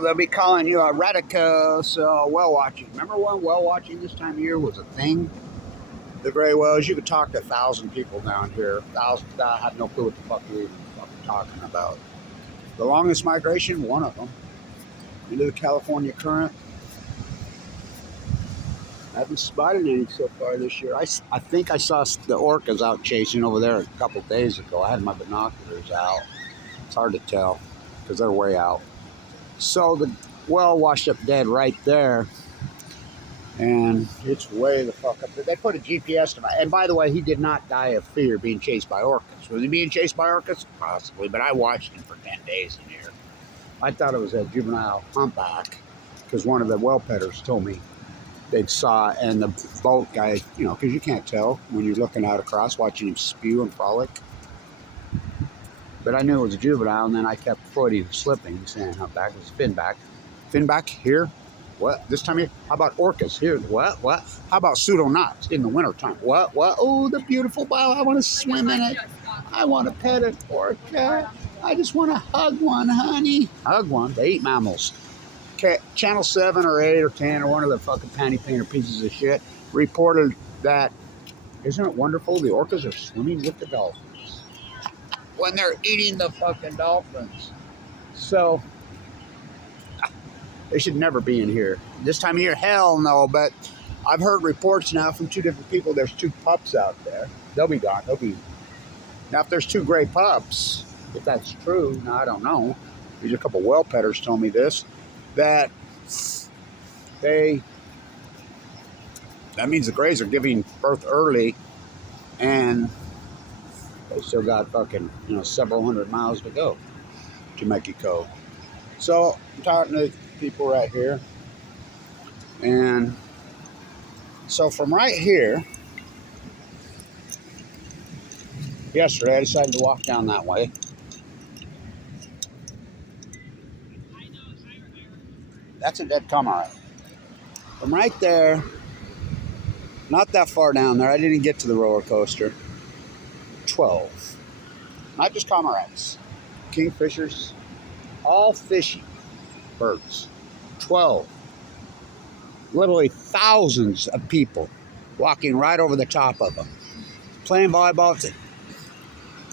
they'll be calling you a radicus whale watching. Remember when whale watching this time of year was a thing? The gray whales, you could talk to 1,000 people down here. Thousands that have no clue what the fuck you're even fucking talking about. The longest migration, one of them, into the California current. I haven't spotted any so far this year. I think I saw the orcas out chasing over there a couple days ago. I had my binoculars out. It's hard to tell because they're way out. So the whale washed up dead right there. And it's way the fuck up there. They put a GPS to my... And by the way, he did not die of fear being chased by orcas. Was he being chased by orcas? Possibly. But I watched him for 10 days in here. I thought it was a juvenile humpback because one of the whale petters told me they'd saw, and the boat guy, you know, because you can't tell when you're looking out across, watching him spew and frolic. But I knew it was a juvenile, and then I kept floating and slipping, saying humpback. It was finback. Finback here? What? This time of year? How about orcas? Here, what? How about pseudoknots in the wintertime? What? Oh, the beautiful bow. I want to swim in it. I want to pet an orca. I just want to hug one, honey. Hug one? They eat mammals. Okay, Channel 7 or 8 or 10 or one of the fucking panty painter pieces of shit reported that, isn't it wonderful? The orcas are swimming with the dolphins when they're eating the fucking dolphins. So... they should never be in here. This time of year, hell no, but I've heard reports now from 2 different people. There's 2 pups out there. They'll be gone. Now, if there's 2 gray pups, if that's true, now I don't know. There's a couple whale petters told me this, that means the grays are giving birth early and they still got fucking, you know, several hundred miles to go to Mexico. So I'm talking to people right here, and so from right here, yesterday I decided to walk down that way. That's a dead comrade. From right there, not that far down there, I didn't get to the roller coaster. 12, not just comrades, kingfishers, all fishing birds. 12. Literally thousands of people walking right over the top of them. Playing volleyball.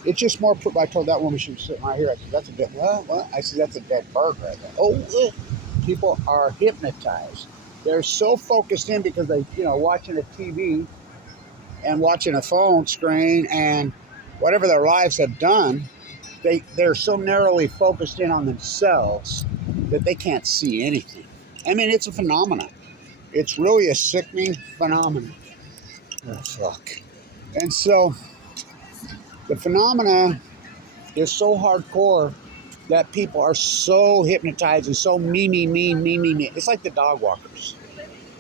It's just more... I told that woman she was sitting right here. I said, that's a dead... What? I said, that's a dead bird right there. Oh, people are hypnotized. They're so focused in because they, you know, watching a TV and watching a phone screen and whatever their lives have done, they're so narrowly focused in on themselves that they can't see anything. I mean, it's a phenomenon. It's really a sickening phenomenon. Oh, fuck. And so, the phenomena is so hardcore that people are so hypnotized and so me. It's like the dog walkers.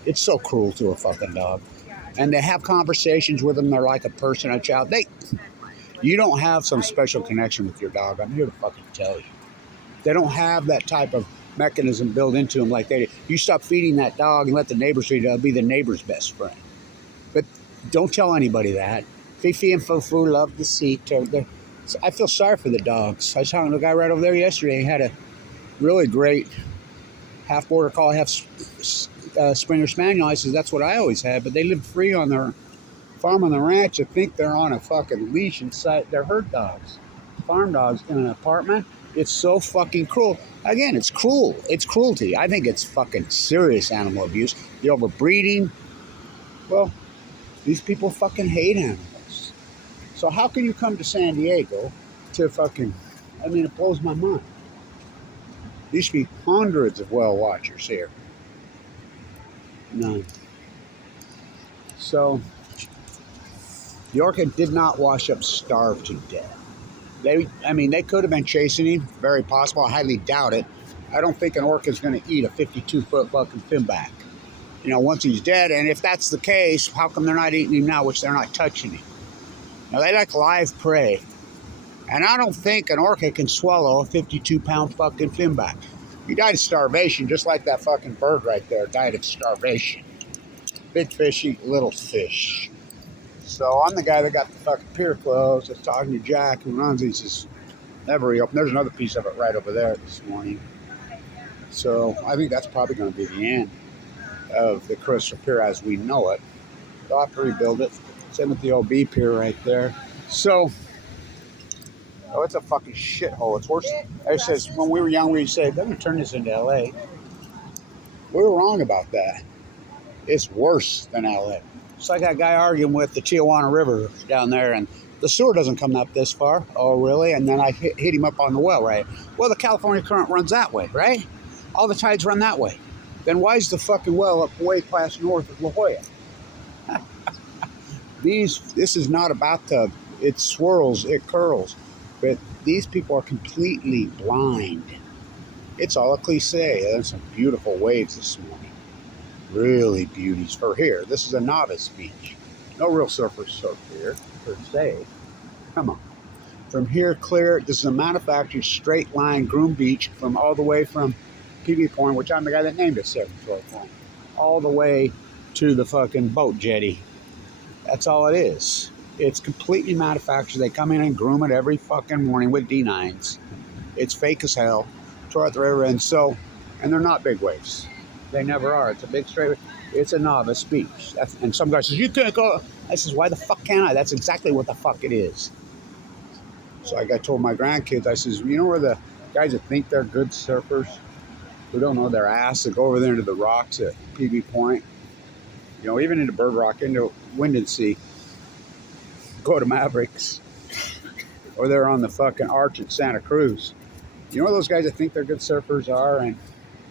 It's so cruel to a fucking dog. And they have conversations with them. They're like a person, a child. You don't have some special connection with your dog. I'm here to fucking tell you. They don't have that type of mechanism built into them like they do. You stop feeding that dog and let the neighbors feed it, it'll be the neighbor's best friend. But don't tell anybody that. Fifi and Fufu love the seat. I feel sorry for the dogs. I was talking to a guy right over there yesterday. He had a really great half border collie, half Springer Spaniel. I said, that's what I always had. But they live free on their farm on the ranch. I think they're on a fucking leash inside. They're herd dogs, farm dogs in an apartment. It's so fucking cruel. Again, it's cruel. It's cruelty. I think it's fucking serious animal abuse. The overbreeding. Well, these people fucking hate animals. So how can you come to San Diego to fucking... I mean, it blows my mind. There used to be hundreds of whale watchers here. None. So... the orca did not wash up starved to death. They could have been chasing him. Very possible. I highly doubt it. I don't think an orca is going to eat a 52-foot fucking finback. You know, once he's dead. And if that's the case, how come they're not eating him now, which they're not touching him? Now, they like live prey. And I don't think an orca can swallow a 52-pound fucking finback. He died of starvation, just like that fucking bird right there died of starvation. Big fish eat little fish. So I'm the guy that got the fucking pier closed. I was talking to Jack, who runs these. Never reopened. There's another piece of it right over there this morning. So I think that's probably going to be the end of the Crystal Pier as we know it. They'll have to rebuild it. Same with the OB Pier right there. So, oh, it's a fucking shithole. It's worse. I says when we were young, we said they're going to turn this into LA. We were wrong about that. It's worse than LA. It's like that guy arguing with the Tijuana River down there, and the sewer doesn't come up this far. Oh, really? And then I hit him up on the well, right? Well, the California current runs that way, right? All the tides run that way. Then why is the fucking well up way past north of La Jolla? This is not about the, it swirls, it curls. But these people are completely blind. It's all a cliche. There's some beautiful waves this morning. Really beauties for here. This is a novice beach. No real surfers surf here, per se. Come on. From here, clear. This is a manufactured straight line groom beach from all the way from PB Point, which I'm the guy that named it 712 Point, all the way to the fucking boat jetty. That's all it is. It's completely manufactured. They come in and groom it every fucking morning with D9s. It's fake as hell. Tore out the river, and they're not big waves. They never are. It's a big straight. It's a novice beach. And some guy says, you can't go. I says, why the fuck can't I? That's exactly what the fuck it is. So I told my grandkids, I says, you know where the guys that think they're good surfers, who don't know their ass, that go over there into the rocks at PB Point, you know, even into Bird Rock, into Windansea, go to Mavericks, or they're on the fucking arch at Santa Cruz. You know where those guys that think they're good surfers are and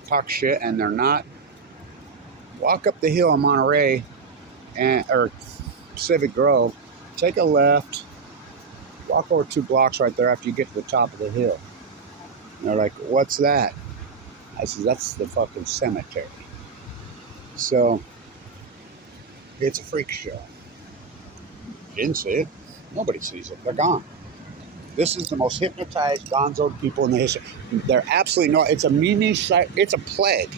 talk shit and they're not? Walk up the hill in Monterey or Pacific Grove, take a left, walk over 2 blocks right there after you get to the top of the hill. And they're like, what's that? I said, that's the fucking cemetery. So, it's a freak show. You didn't see it. Nobody sees it. They're gone. This is the most hypnotized, gonzo people in the history. They're absolutely no. It's a mini. It's a plague.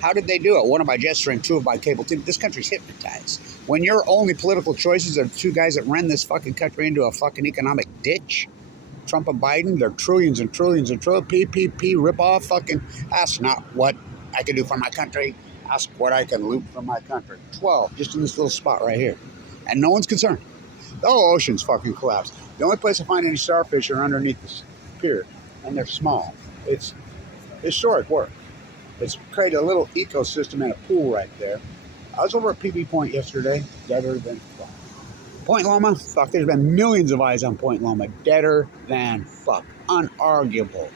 How did they do it? One of by gesturing, 2 of by cable. This country's hypnotized. When your only political choices are 2 guys that ran this fucking country into a fucking economic ditch, Trump and Biden, they're trillions and trillions and trillions. PPP, rip off. Fucking ask not what I can do for my country. Ask what I can loot from my country. 12, just in this little spot right here, and no one's concerned. The whole ocean's fucking collapsed. The only place I find any starfish are underneath this pier, and they're small. It's historic work. It's created a little ecosystem and a pool right there. I was over at PB Point yesterday, deader than fuck. Point Loma, fuck, there's been millions of eyes on Point Loma, deader than fuck, unarguable.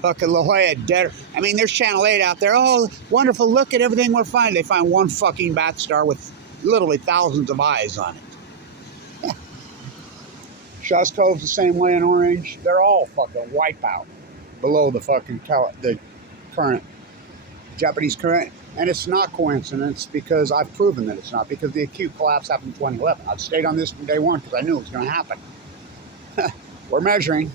Fucking La Jolla, deader. I mean, there's Channel 8 out there. Oh, wonderful, look at everything we're finding. They find one fucking bat star with literally thousands of eyes on it. Shaw's Cove's the same way in Orange. They're all fucking wipeout below the fucking the current, Japanese current. And it's not coincidence, because I've proven that it's not, because the acute collapse happened in 2011. I've stayed on this from day one because I knew it was going to happen. We're measuring.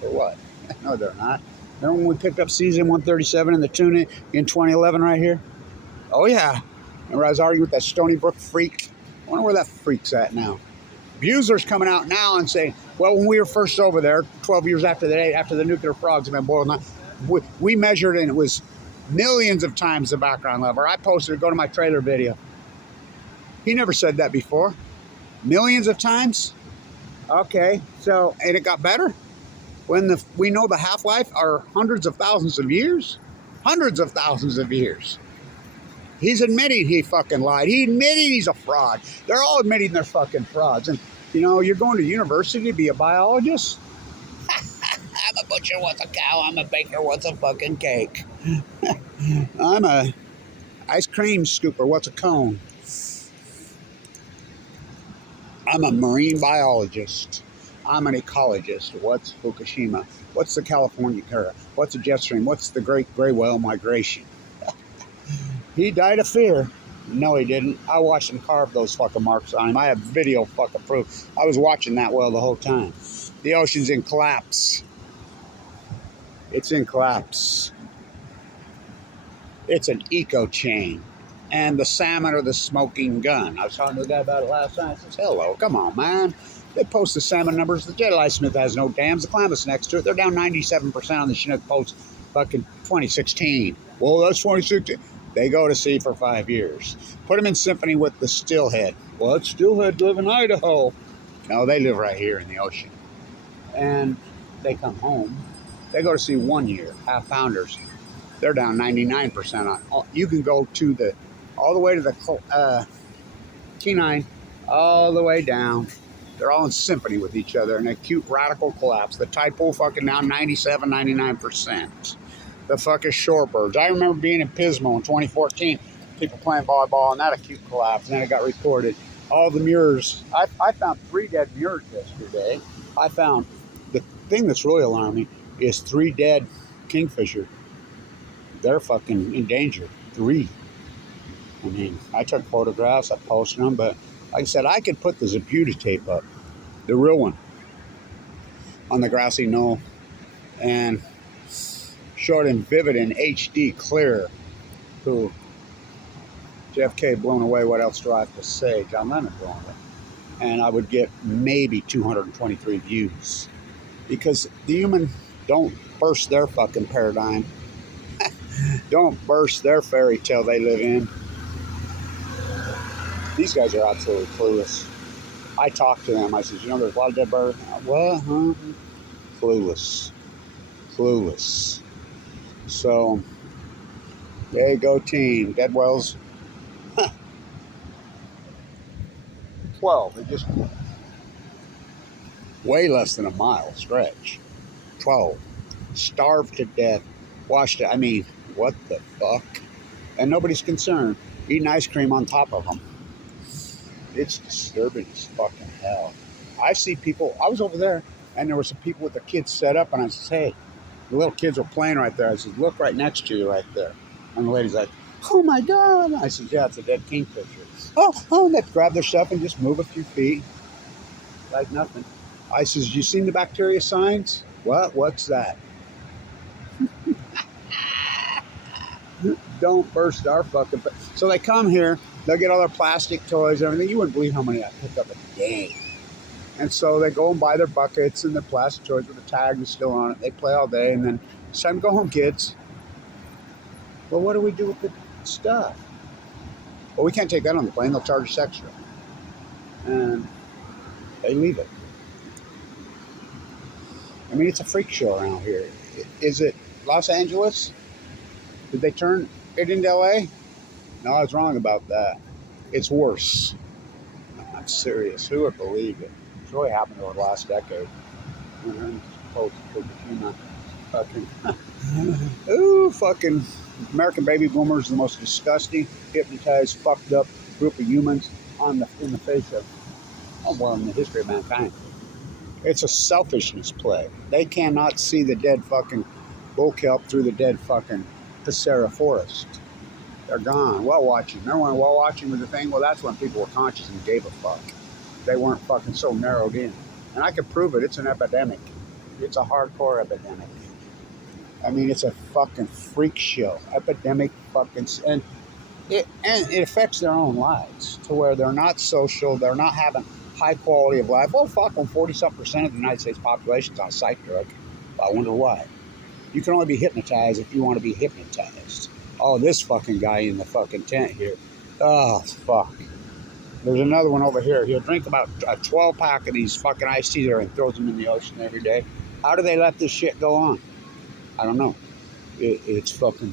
For what? No, they're not. Remember when we picked up season 137 in the tuna in 2011 right here? Oh, yeah. Remember I was arguing with that Stony Brook freak? I wonder where that freak's at now. Buser's coming out now and saying, well, when we were first over there, 12 years after the day, after the nuclear frogs have been boiled, we measured and it was millions of times the background level. I posted it, go to my trailer video. He never said that before. Millions of times? Okay, so, and it got better? When we know the half-life are hundreds of thousands of years? Hundreds of thousands of years. He's admitting he fucking lied. He admitted he's a fraud. They're all admitting they're fucking frauds. And, you know, you're going to university to be a biologist? I'm a butcher, what's a cow? I'm a baker, what's a fucking cake? I'm a ice cream scooper, what's a cone? I'm a marine biologist. I'm an ecologist. What's Fukushima? What's the California current? What's a jet stream? What's the great gray whale migration? He died of fear. No, he didn't. I watched him carve those fucking marks on him. I have video fucking proof. I was watching that whale the whole time. The ocean's in collapse. It's in collapse. It's an eco chain. And the salmon are the smoking gun. I was talking to a guy about it last night. I says, hello, come on, man. They post the salmon numbers. The Jedi Smith has no dams. The Klamath's next to it. They're down 97% on the Chinook Post fucking 2016. Well, that's 2016. They go to sea for 5 years. Put them in symphony with the steelhead. Well, it's steelhead live in Idaho. No, they live right here in the ocean. And they come home. They go to sea 1 year. Half pounders. They're down 99% on. You can go to all the way to the T9, all the way down. They're all in symphony with each other. An acute radical collapse. The tide pool fucking down 97, 99%. The fucking shorebirds. I remember being in Pismo in 2014. People playing volleyball and that acute collapse. And then it got reported. All the mirrors. I found 3 dead mirrors yesterday. I found the thing that's really alarming is 3 dead kingfisher. They're fucking in danger. 3. I mean, I took photographs, I posted them, but like I said, I could put the Zabuta tape up, the real one, on the grassy knoll, and show it in vivid in HD clear. Who JFK blown away, what else do I have to say? John Lennon blown away. And I would get maybe 223 views. Because the human don't burst their fucking paradigm. Don't burst their fairy tale they live in. These guys are absolutely clueless. I talk to them. I said, you know, there's a lot of dead birds. Well, clueless. Clueless. So, there you go, team. Dead whales. 12. They just way less than a mile stretch. 12. Starved to death. Washed it. I mean, what the fuck? And nobody's concerned. Eating ice cream on top of them. It's disturbing as fucking hell. I see people. I was over there, and there were some people with their kids set up, and I said, hey, the little kids were playing right there. I said, look right next to you right there. And the lady's like, oh my God. I said, yeah, it's a dead kingfisher. Oh, they grab their stuff and just move a few feet. Like nothing. I says, you seen the bacteria signs? What? What's that? Don't burst our fucking... So they come here, they'll get all their plastic toys and everything. You wouldn't believe how many I pick up a day. And so they go and buy their buckets and their plastic toys with the tag is still on it. They play all day and then it's time to go home, kids. Well, what do we do with the stuff? Well, we can't take that on the plane. They'll charge us extra. And they leave it. I mean, it's a freak show around here. Is it Los Angeles? Did they turn it into LA? No, I was wrong about that. It's worse. I'm serious. Who would believe it? It's really happened over the last decade. FUKUSHIMA. Fucking. Ooh, fucking. American baby boomers are the most disgusting, hypnotized, fucked up group of humans in the face of, in the history of mankind. It's a selfishness play. They cannot see the dead fucking bull kelp through the dead fucking Pacera forest. They're gone. Well watching. Remember when well watching was the thing? Well, that's when people were conscious and gave a fuck. They weren't fucking so narrowed in. And I can prove it. It's an epidemic. It's a hardcore epidemic. I mean, it's a fucking freak show. Epidemic fucking... And it affects their own lives to where they're not social. They're not having high quality of life. Well, fuck them. 40-something% of the United States population is on a psych drug. I wonder why. You can only be hypnotized if you want to be hypnotized. Oh, this fucking guy in the fucking tent here. Oh, fuck. There's another one over here. He'll drink about a 12-pack of these fucking iced teas and throws them in the ocean every day. How do they let this shit go on? I don't know. It's fucking...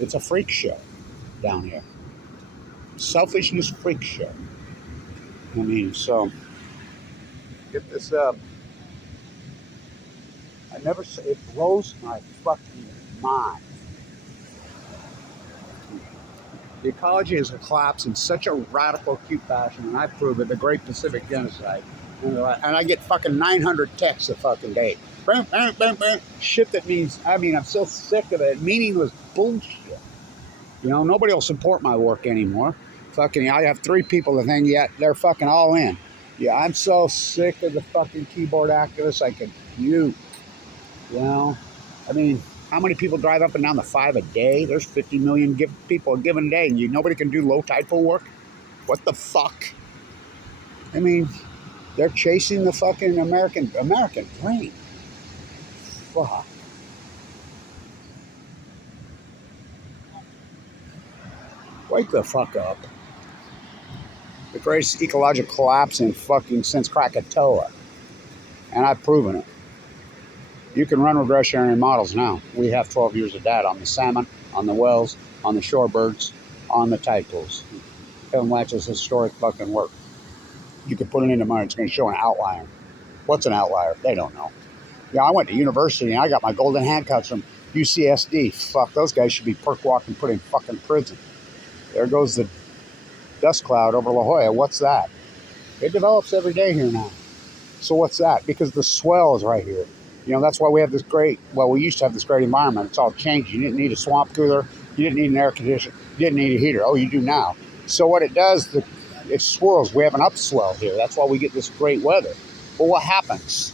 It's a freak show down here. Selfishness freak show. I mean, so... Get this up. It blows my fucking mind. The ecology is a collapse in such a radical, acute fashion, and I prove it, the Great Pacific Genocide. And I get fucking 900 texts a fucking day. Shit that means, I mean, I'm so sick of it. Meaningless bullshit. You know, nobody will support my work anymore. Fucking, I have 3 people that think, yeah, they're fucking all in. Yeah, I'm so sick of the fucking keyboard activists, I could puke. You know, I mean, how many people drive up and down the 5 a day? There's 50 million people a given day, and nobody can do low tide pool work? What the fuck? I mean, they're chasing the fucking American dream. Fuck. Wake the fuck up. The greatest ecological collapse in fucking since Krakatoa. And I've proven it. You can run regressionary models now. We have 12 years of data on the salmon, on the whales, on the shorebirds, on the tide pools. Kevin Blanchard's historic fucking work. You can put it into mine, it's going to show an outlier. What's an outlier? They don't know. Yeah, I went to university and I got my golden handcuffs from UCSD. Fuck, those guys should be perk walked and put in fucking prison. There goes the dust cloud over La Jolla. What's that? It develops every day here now. So what's that? Because the swell is right here. You know, that's why we have this great, well, we used to have this great environment. It's all changed. You didn't need a swamp cooler. You didn't need an air conditioner. You didn't need a heater. Oh, you do now. So what it does, it swirls. We have an upswell here. That's why we get this great weather. Well, what happens?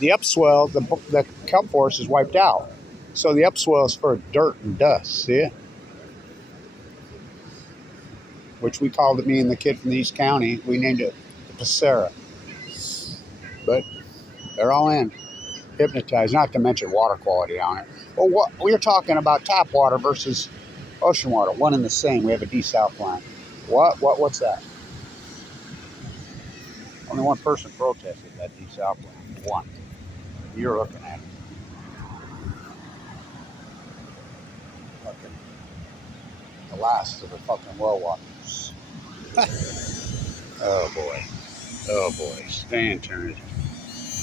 The upswell, the kelp forest is wiped out. So the upswell is for dirt and dust. See it? Which we called it, me and the kid from the East County, we named it the Passera. But they're all in. Hypnotized, not to mention water quality on it. Well, what we're talking about tap water versus ocean water, one and the same. We have a desal plant. What's that? Only one person protested that desal plant. One. You're looking at it. Fucking the last of the fucking well waters. Oh boy. Oh boy. Stand turned.